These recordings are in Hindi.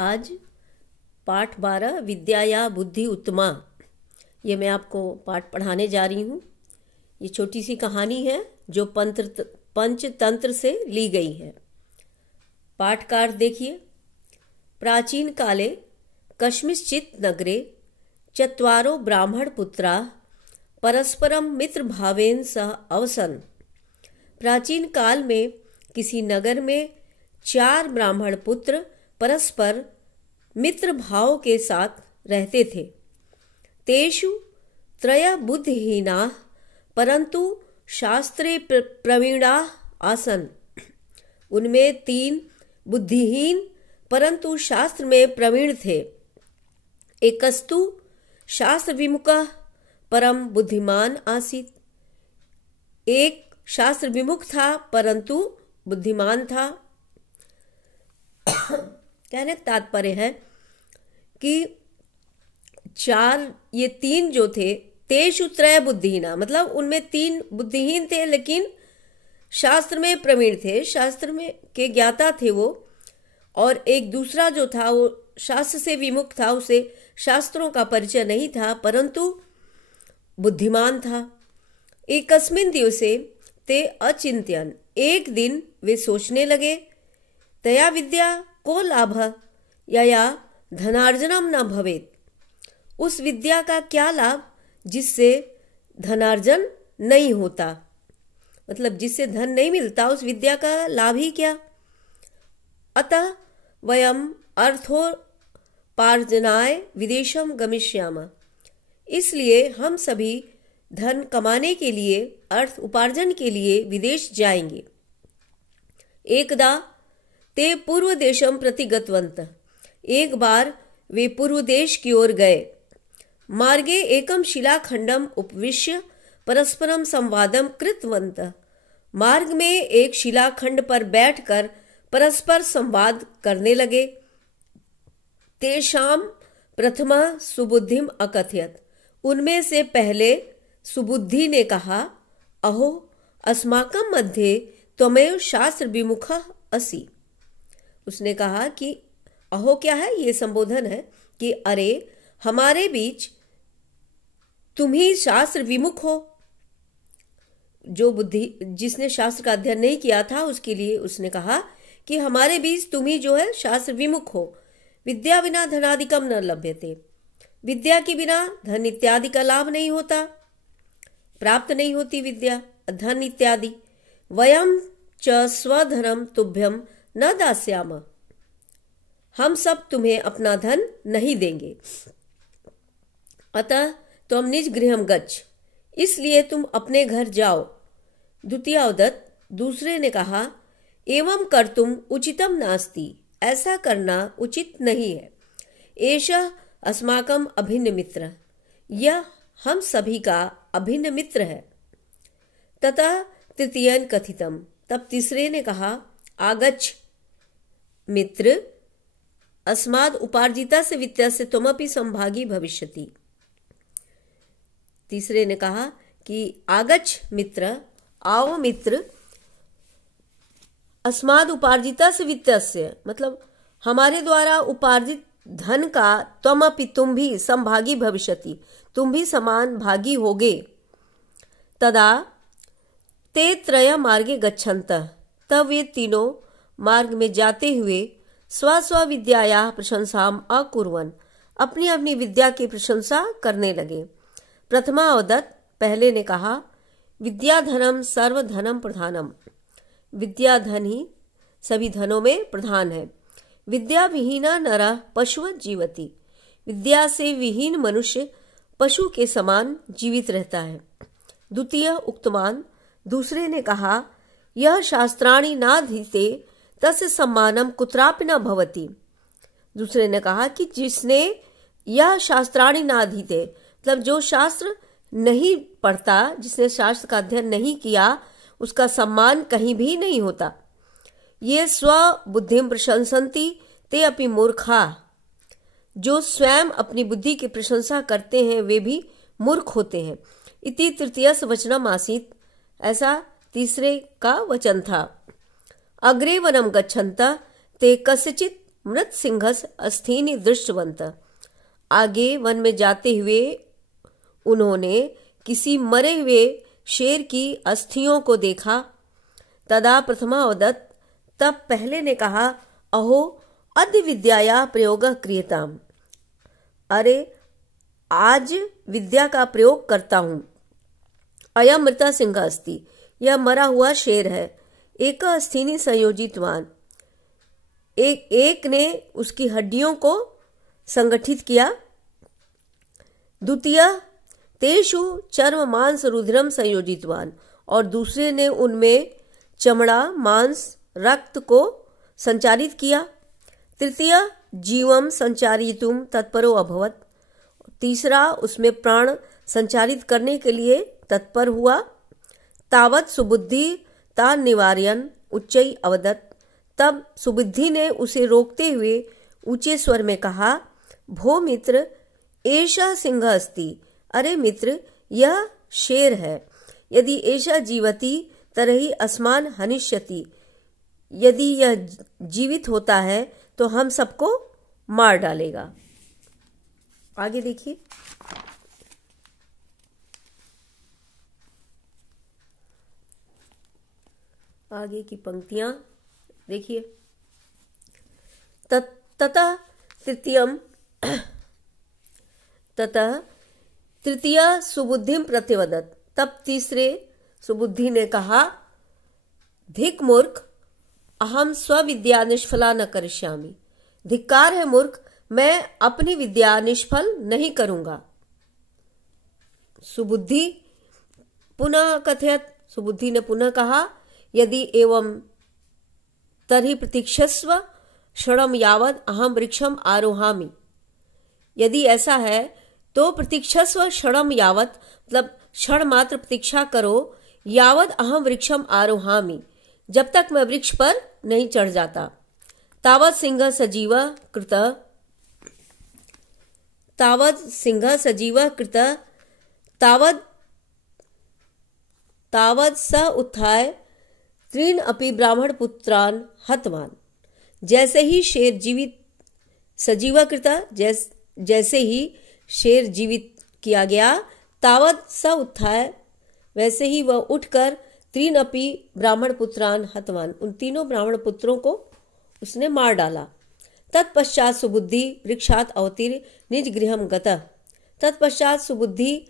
आज पाठ 12 विद्या या बुद्धि उत्तमा, ये मैं आपको पाठ पढ़ाने जा रही हूँ। ये छोटी सी कहानी है जो पंचतंत्र से ली गई है। पाठकार देखिए। प्राचीन काले कश्मिश्चित् नगरे चत्वारो ब्राह्मण पुत्रा परस्परम मित्र भावेन सह अवसन्। प्राचीन काल में किसी नगर में 4 ब्राह्मण पुत्र परस्पर मित्र भाव के साथ रहते थे। तेषु त्रय बुद्धिहीनाः परंतु शास्त्रे प्रवीणाः आसन्। उनमें 3 बुद्धिहीन परंतु शास्त्र में प्रवीण थे। एकस्तु शास्त्र विमुखः परम बुद्धिमान आसीत्। एक शास्त्र विमुख था परंतु बुद्धिमान था। कहने का तात्पर्य है कि 3 जो थे, तेषु त्रय बुद्धिहीना, मतलब उनमें 3 बुद्धिहीन थे लेकिन शास्त्र में प्रवीण थे, शास्त्र में के ज्ञाता थे वो। और एक दूसरा जो था वो शास्त्र से विमुख था, उसे शास्त्रों का परिचय नहीं था परंतु बुद्धिमान था। एकस्मिन् दिवसे ते अचिंत्यन्, एक दिन वे सोचने लगे, तया विद्या को लाभः यया धनार्जनम न भवेत्। उस विद्या का क्या लाभ जिससे धनार्जन नहीं होता, मतलब जिससे धन नहीं मिलता, उस विद्या का लाभ ही क्या। अतः वयम अर्थोपार्जनाय विदेशम गमिष्यामः। इसलिए हम सभी धन कमाने के लिए, अर्थ उपार्जन के लिए विदेश जाएंगे। एकदा ते पूर्व देशम प्रति गतवन्तः। एक बार वे पूर्व देश की ओर गए। मार्गे एकम शिलाखंडम उपविश्य परस्परम संवादम कृतवन्तः। मार्ग में एक शिलाखंड पर बैठकर परस्पर संवाद करने लगे। तेषाम प्रथमा सुबुद्धिम अकथयत्। उनमें से पहले सुबुद्धि ने कहा, अहो अस्माकं मध्ये त्वमेव शास्त्र विमुखः असि। उसने कहा कि अहो क्या है, ये संबोधन है कि अरे हमारे बीच तुम ही शास्त्र विमुख हो। जो बुद्धि जिसने शास्त्र का अध्ययन नहीं किया था उसके लिए उसने कहा कि हमारे बीच तुम ही जो है शास्त्र विमुख हो। विद्या बिना धनादिकम न लभ्यते। विद्या के बिना धन इत्यादि का लाभ नहीं होता, प्राप्त नहीं होती विद्या, धन इत्यादि। वयम च स्वधनम तुभ्यम न दास्यामः। हम सब तुम्हें अपना धन नहीं देंगे। अतः त्वं निज गृहं गच्छ। इसलिए तुम अपने घर जाओ। द्वितीयोदत्, दूसरे ने कहा, एवं कर्तुम उचितम नास्ति। ऐसा करना उचित नहीं है। एषः अस्माकम अभिन्न मित्र। यह हम सभी का अभिन्न मित्र है। ततः तृतीयन कथितम। तब तीसरे ने कहा, आगच्छ मित्र अस्माद् उपार्जिता से वित्तस्य त्वमपि संभागी भविष्यति। तीसरे ने कहा कि आगच्छ मित्र, आओ मित्र, अस्माद् उपार्जिता से वित्तस्य, मतलब हमारे द्वारा उपार्जित धन का त्वमपि, तुम भी संभागी भविष्यति, तुम भी समान भागी होगे। तदा ते त्रय मार्गे गच्छन्तः। तब वे तीनों मार्ग में जाते हुए स्व विद्यायाः प्रशंसाम अकुर्वन्, अपनी अपनी विद्या की प्रशंसा करने लगे। प्रथमावदत्, पहले ने कहा, विद्या धनम सर्व धनम प्रधानम। विद्या धन ही सभी धनों में प्रधान है। विद्या विहीना नरः पशुवत् जीवति। विद्या से विहीन मनुष्य पशु के समान जीवित रहता है। द्वितीय उक्तवान, दूसरे ने कहा, यह शास्त्राणि नाधीते तस्य सम्मानम कुत्रापि न भवति। दूसरे ने कहा कि जिसने यह शास्त्राणि नाधीते, मतलब जो शास्त्र नहीं पढ़ता, जिसने शास्त्र का अध्ययन नहीं किया, उसका सम्मान कहीं भी नहीं होता। ये स्व बुद्धिम प्रशंसन्ति ते अपि मूर्खा। जो स्वयं अपनी बुद्धि की प्रशंसा करते हैं वे भी मूर्ख होते हैं। इति तृतीयस वचनम आसीत्। ऐसा तीसरे का वचन था। अग्रे वनम गच्छन्तः ते कस्यचित् मृत सिंहस अस्थीनि दृष्टवंत। आगे वन में जाते हुए उन्होंने किसी मरे हुए शेर की अस्थियों को देखा। तदा प्रथमा वदत्, तब पहले ने कहा, अहो अद्य विद्याया प्रयोग क्रियताम। अरे आज विद्या का प्रयोग करता हूं। अयम मृता सिंह अस्ति, यह मरा हुआ शेर है। एक अस्थिनि संयोजितवान, एक ने उसकी हड्डियों को संगठित किया। द्वितीय तेषु चर्म मांस रुधिरम संयोजितवान, और दूसरे ने उनमें चमड़ा मांस रक्त को संचारित किया। तृतीय जीवम संचारितुम तत्परो अभवत, तीसरा उसमें प्राण संचारित करने के लिए तत्पर हुआ। तावत सुबुद्धि ता निवार्यन उच्चई अवदत्, तब सुबुद्धि ने उसे रोकते हुए ऊंचे स्वर में कहा, भो मित्र एषा सिंह अस्ति। अरे मित्र, यह शेर है। यदि एषा जीवति तरहि अस्मान हनिष्यति, यदि यह जीवित होता है तो हम सबको मार डालेगा। आगे देखिए, आगे की पंक्तियां देखिए। ततः तृतीय सुबुद्धिम प्रत्यवदत्, तब तीसरे सुबुद्धि ने कहा, धिक मूर्ख, अहम स्वविद्या निष्फला न करिष्यामि। धिक्कार है मूर्ख, मैं अपनी विद्या निष्फल नहीं करूंगा। सुबुद्धि पुनः कथयत, सुबुद्धि ने पुनः कहा, यदि एवं तर्हि प्रतीक्षस्व क्षणम यावद अहम वृक्षम आरोहामि। यदि ऐसा है तो प्रतीक्षस्व क्षणम यावत, मतलब क्षण मात्र प्रतीक्षा करो, यावद अहम वृक्षम आरोहामि, जब तक मैं वृक्ष पर नहीं चढ़ जाता। तावत सिंह सजीव कृत, तावत सिंह सजीव कृत, तावत स उत्थाय त्रीन अपि ब्राह्मण पुत्रान हतवान। जैसे ही शेर जीवित सजीवा कृता, जैसे ही शेर जीवित किया गया, तावत स उत्थाय, वैसे ही वह उठकर त्रीन अपि ब्राह्मण पुत्रान हतवान, उन तीनों ब्राह्मण पुत्रों को उसने मार डाला। तत्पश्चात सुबुद्धि वृक्षात अवतीर निज गृहम गतः, तत्पश्चात सुबुद्धि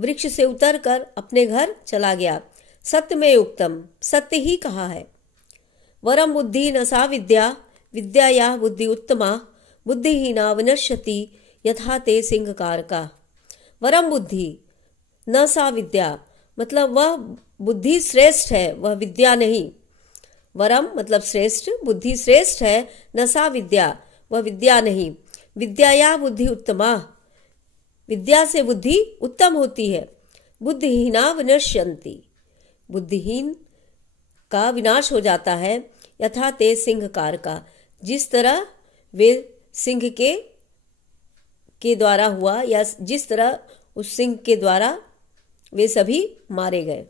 वृक्ष से उतरकर अपने घर चला गया। सत्य में उक्तम, सत्य ही कहा है। वरम बुद्धि न सा विद्या, विद्या या बुद्धि उत्तमा, बुद्धिहीना विनश्यति यथा ते सिंह कारका। वरम बुद्धि न सा विद्या, मतलब वह बुद्धि श्रेष्ठ है, वह विद्या नहीं। वरम मतलब श्रेष्ठ, बुद्धि श्रेष्ठ है, न सा विद्या, वह विद्या नहीं। विद्या या बुद्धि उत्तमा, विद्या से बुद्धि उत्तम होती है। बुद्धिहीना विनश्यन्ति, बुद्धिहीन का विनाश हो जाता है। यथा ते सिंह कारका, जिस तरह वे सिंह के द्वारा हुआ, या जिस तरह उस सिंह के द्वारा वे सभी मारे गए।